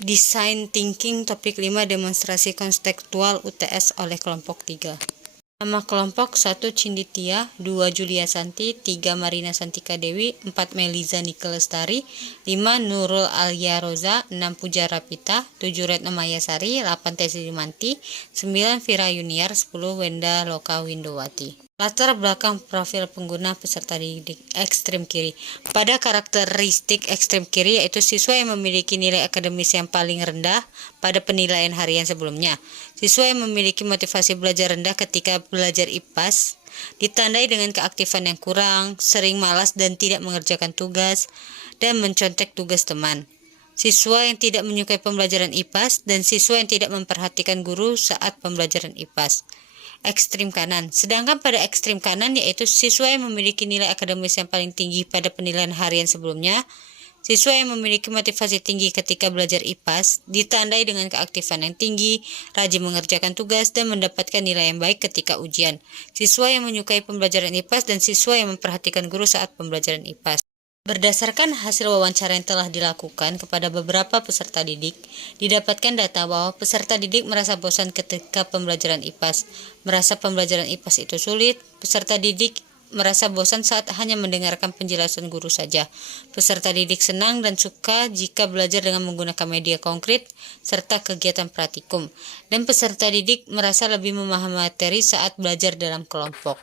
Design Thinking topik 5 demonstrasi konstekstual UTS oleh kelompok 3. Nama kelompok 1 Cinditia, 2 Julia Santi, 3 Marina Santika Dewi, 4 Meliza Nike Lestari, 5 Nurul Alia Roza, 6 Puja Rapita, 7 Retno Mayasari, 8 Tesi Dimanti, 9 Vira Yuniar, 10 Wenda Loka Windowati. Latar belakang profil pengguna peserta didik ekstrem kiri. Pada karakteristik ekstrem kiri yaitu siswa yang memiliki nilai akademis yang paling rendah pada penilaian harian sebelumnya. Siswa yang memiliki motivasi belajar rendah ketika belajar IPAS, ditandai dengan keaktifan yang kurang, sering malas dan tidak mengerjakan tugas, dan mencontek tugas teman. Siswa yang tidak menyukai pembelajaran IPAS dan siswa yang tidak memperhatikan guru saat pembelajaran IPAS. Ekstrim kanan. Sedangkan pada ekstrim kanan yaitu siswa yang memiliki nilai akademis yang paling tinggi pada penilaian harian sebelumnya, siswa yang memiliki motivasi tinggi ketika belajar IPAS, ditandai dengan keaktifan yang tinggi, rajin mengerjakan tugas, dan mendapatkan nilai yang baik ketika ujian. Siswa yang menyukai pembelajaran IPAS dan siswa yang memperhatikan guru saat pembelajaran IPAS. Berdasarkan hasil wawancara yang telah dilakukan kepada beberapa peserta didik, didapatkan data bahwa peserta didik merasa bosan ketika pembelajaran IPAS, merasa pembelajaran IPAS itu sulit, peserta didik merasa bosan saat hanya mendengarkan penjelasan guru saja. Peserta didik senang dan suka jika belajar dengan menggunakan media konkret serta kegiatan praktikum, dan peserta didik merasa lebih memahami materi saat belajar dalam kelompok.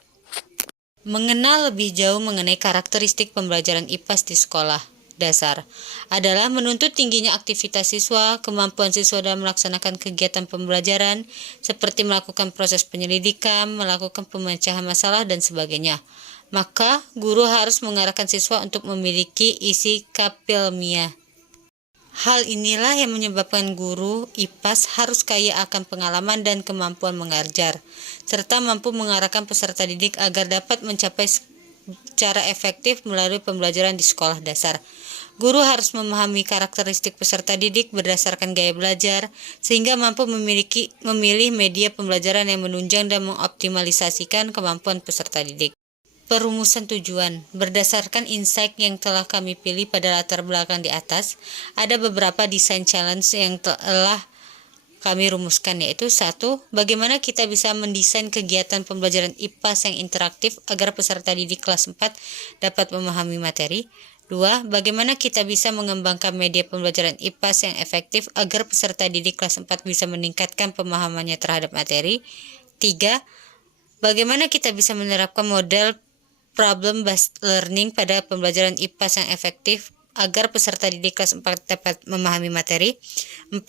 Mengenal lebih jauh mengenai karakteristik pembelajaran IPAS di sekolah dasar adalah menuntut tingginya aktivitas siswa, kemampuan siswa dalam melaksanakan kegiatan pembelajaran, seperti melakukan proses penyelidikan, melakukan pemecahan masalah, dan sebagainya. Maka, guru harus mengarahkan siswa untuk memiliki isi kapilmiah. Hal inilah yang menyebabkan guru IPAS harus kaya akan pengalaman dan kemampuan mengajar, serta mampu mengarahkan peserta didik agar dapat mencapai secara efektif melalui pembelajaran di sekolah dasar. Guru harus memahami karakteristik peserta didik berdasarkan gaya belajar, sehingga mampu memilih media pembelajaran yang menunjang dan mengoptimalisasikan kemampuan peserta didik. Perumusan tujuan. Berdasarkan insight yang telah kami pilih pada latar belakang di atas, ada beberapa desain challenge yang telah kami rumuskan, yaitu 1. Bagaimana kita bisa mendesain kegiatan pembelajaran IPAS yang interaktif agar peserta didik kelas 4 dapat memahami materi. 2. Bagaimana kita bisa mengembangkan media pembelajaran IPAS yang efektif agar peserta didik kelas 4 bisa meningkatkan pemahamannya terhadap materi. 3. Bagaimana kita bisa menerapkan model problem-based learning pada pembelajaran IPAS yang efektif agar peserta didik kelas 4 dapat memahami materi. 4.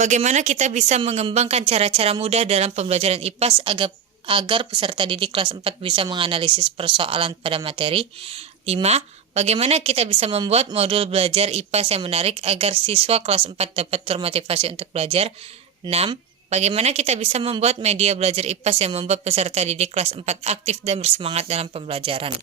Bagaimana kita bisa mengembangkan cara-cara mudah dalam pembelajaran IPAS agar peserta didik kelas 4 bisa menganalisis persoalan pada materi. 5. Bagaimana kita bisa membuat modul belajar IPAS yang menarik agar siswa kelas 4 dapat termotivasi untuk belajar. 6. Bagaimana kita bisa membuat media belajar IPAS yang membuat peserta didik kelas 4 aktif dan bersemangat dalam pembelajaran.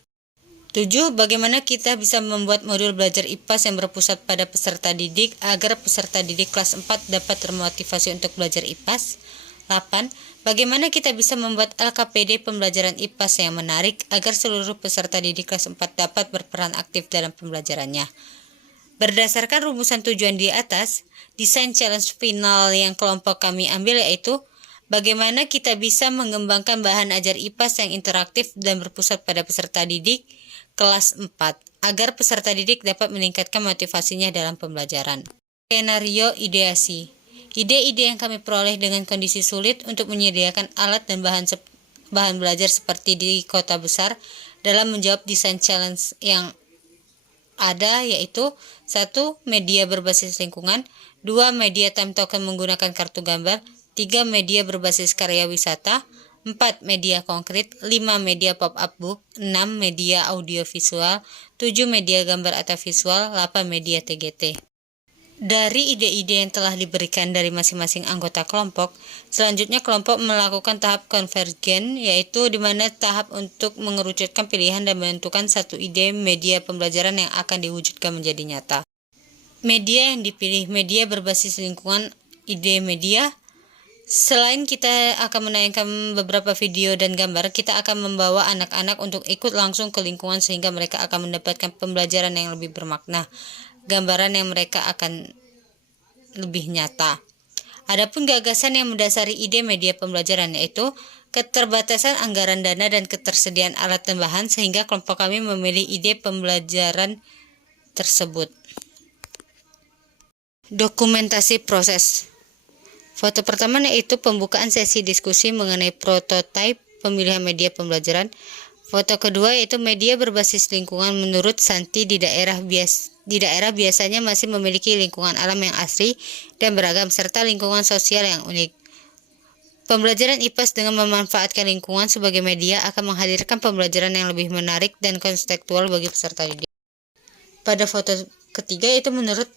7. Bagaimana kita bisa membuat modul belajar IPAS yang berpusat pada peserta didik agar peserta didik kelas 4 dapat termotivasi untuk belajar IPAS. 8. Bagaimana kita bisa membuat LKPD pembelajaran IPAS yang menarik agar seluruh peserta didik kelas 4 dapat berperan aktif dalam pembelajarannya. Berdasarkan rumusan tujuan di atas, desain challenge final yang kelompok kami ambil yaitu bagaimana kita bisa mengembangkan bahan ajar IPAS yang interaktif dan berpusat pada peserta didik kelas 4 agar peserta didik dapat meningkatkan motivasinya dalam pembelajaran. Skenario ideasi. Ide-ide yang kami peroleh dengan kondisi sulit untuk menyediakan alat dan bahan belajar seperti di kota besar dalam menjawab desain challenge yang ada, yaitu 1. Media berbasis lingkungan, 2. Media time token menggunakan kartu gambar, 3. Media berbasis karya wisata, 4. Media konkret, 5. Media pop-up book, 6. Media audio visual, 7. Media gambar atau visual, 8. Media TGT. Dari ide-ide yang telah diberikan dari masing-masing anggota kelompok, selanjutnya kelompok melakukan tahap konvergen, yaitu di mana tahap untuk mengerucutkan pilihan dan menentukan satu ide media pembelajaran yang akan diwujudkan menjadi nyata. Media yang dipilih, media berbasis lingkungan, ide media. Selain kita akan menayangkan beberapa video dan gambar, kita akan membawa anak-anak untuk ikut langsung ke lingkungan sehingga mereka akan mendapatkan pembelajaran yang lebih bermakna. Gambaran yang mereka akan lebih nyata. Adapun gagasan yang mendasari ide media pembelajaran yaitu keterbatasan anggaran dana dan ketersediaan alat tambahan sehingga kelompok kami memilih ide pembelajaran tersebut. Dokumentasi proses. Foto pertama yaitu pembukaan sesi diskusi mengenai prototipe pemilihan media pembelajaran. Foto kedua yaitu media berbasis lingkungan. Menurut Santi, di daerah biasanya masih memiliki lingkungan alam yang asri dan beragam serta lingkungan sosial yang unik. Pembelajaran IPAS dengan memanfaatkan lingkungan sebagai media akan menghadirkan pembelajaran yang lebih menarik dan konstekstual bagi peserta didik. Pada foto ketiga yaitu menurut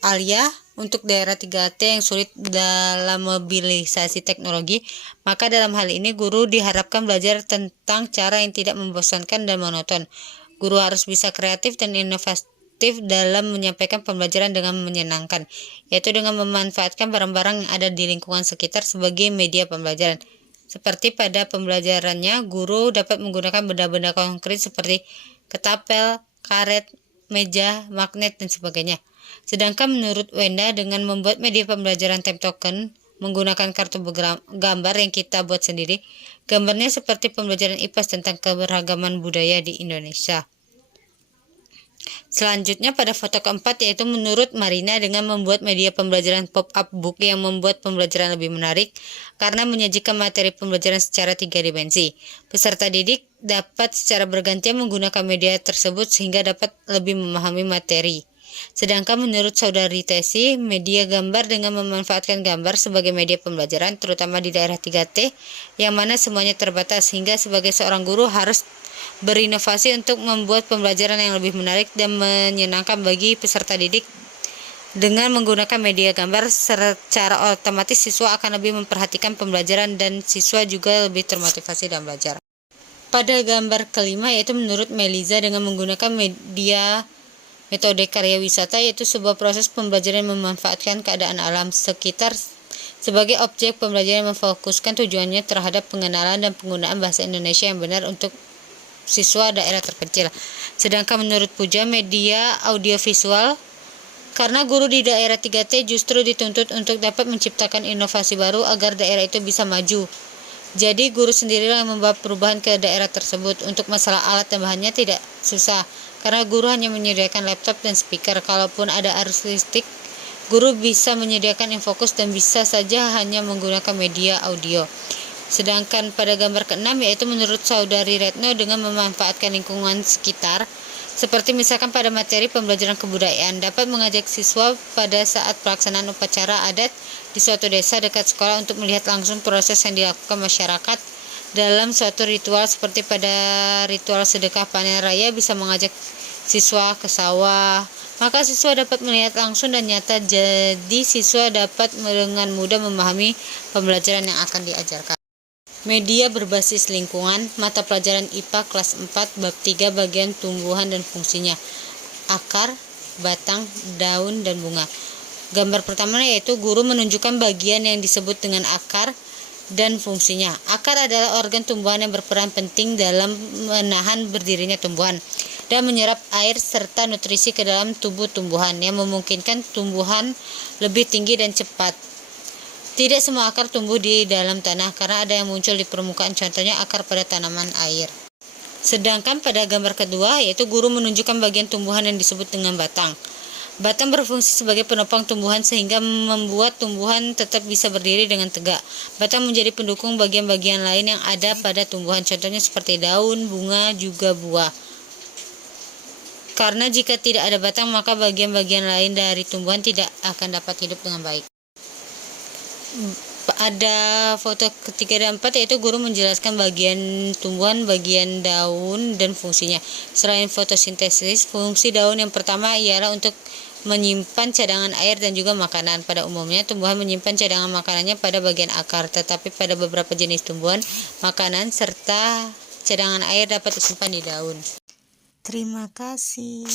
Alia, untuk daerah 3T yang sulit dalam mobilisasi teknologi, maka dalam hal ini guru diharapkan belajar tentang cara yang tidak membosankan dan monoton. Guru harus bisa kreatif dan inovatif dalam menyampaikan pembelajaran dengan menyenangkan, yaitu dengan memanfaatkan barang-barang yang ada di lingkungan sekitar sebagai media pembelajaran. Seperti pada pembelajarannya, guru dapat menggunakan benda-benda konkret seperti ketapel, karet, meja, magnet, dan sebagainya. Sedangkan menurut Wenda, dengan membuat media pembelajaran time token menggunakan kartu gambar yang kita buat sendiri, gambarnya seperti pembelajaran IPAS tentang keberagaman budaya di Indonesia. Selanjutnya pada foto keempat yaitu menurut Marina, dengan membuat media pembelajaran pop-up book yang membuat pembelajaran lebih menarik karena menyajikan materi pembelajaran secara 3 dimensi. Peserta didik dapat secara bergantian menggunakan media tersebut sehingga dapat lebih memahami materi. Sedangkan menurut Saudari Tesi, media gambar dengan memanfaatkan gambar sebagai media pembelajaran terutama di daerah 3T yang mana semuanya terbatas, sehingga sebagai seorang guru harus berinovasi untuk membuat pembelajaran yang lebih menarik dan menyenangkan bagi peserta didik. Dengan menggunakan media gambar, secara otomatis siswa akan lebih memperhatikan pembelajaran dan siswa juga lebih termotivasi dalam belajar. Pada gambar kelima yaitu menurut Meliza, dengan menggunakan metode karya wisata, yaitu sebuah proses pembelajaran yang memanfaatkan keadaan alam sekitar sebagai objek pembelajaran yang memfokuskan tujuannya terhadap pengenalan dan penggunaan bahasa Indonesia yang benar untuk siswa daerah terpencil. Sedangkan menurut Puja, media audiovisual, karena guru di daerah 3T justru dituntut untuk dapat menciptakan inovasi baru agar daerah itu bisa maju. Jadi guru sendirilah yang membawa perubahan ke daerah tersebut. Untuk masalah alat tambahannya tidak susah, karena guru hanya menyediakan laptop dan speaker. Kalaupun ada arus listrik, guru bisa menyediakan infokus dan bisa saja hanya menggunakan media audio. Sedangkan pada gambar keenam yaitu menurut Saudari Retno, dengan memanfaatkan lingkungan sekitar, seperti misalkan pada materi pembelajaran kebudayaan, dapat mengajak siswa pada saat pelaksanaan upacara adat di suatu desa dekat sekolah untuk melihat langsung proses yang dilakukan masyarakat dalam suatu ritual. Seperti pada ritual sedekah panen raya bisa mengajak siswa ke sawah, maka siswa dapat melihat langsung dan nyata, jadi siswa dapat dengan mudah memahami pembelajaran yang akan diajarkan. Media berbasis lingkungan, mata pelajaran IPA kelas 4 bab 3 bagian tumbuhan dan fungsinya, akar, batang, daun, dan bunga. Gambar pertama yaitu guru menunjukkan bagian yang disebut dengan akar dan fungsinya. Akar adalah organ tumbuhan yang berperan penting dalam menahan berdirinya tumbuhan dan menyerap air serta nutrisi ke dalam tubuh tumbuhan yang memungkinkan tumbuhan lebih tinggi dan cepat. Tidak semua akar tumbuh di dalam tanah karena ada yang muncul di permukaan, contohnya akar pada tanaman air. Sedangkan pada gambar kedua yaitu guru menunjukkan bagian tumbuhan yang disebut dengan batang. Batang berfungsi sebagai penopang tumbuhan sehingga membuat tumbuhan tetap bisa berdiri dengan tegak. Batang menjadi pendukung bagian-bagian lain yang ada pada tumbuhan, contohnya seperti daun, bunga, juga buah. Karena jika tidak ada batang, maka bagian-bagian lain dari tumbuhan tidak akan dapat hidup dengan baik. Ada foto ketiga dan 4 yaitu guru menjelaskan bagian tumbuhan, bagian daun, dan fungsinya. Selain fotosintesis, fungsi daun yang pertama ialah untuk menyimpan cadangan air dan juga makanan. Pada umumnya tumbuhan menyimpan cadangan makanannya pada bagian akar, tetapi pada beberapa jenis tumbuhan, makanan serta cadangan air dapat disimpan di daun. Terima kasih.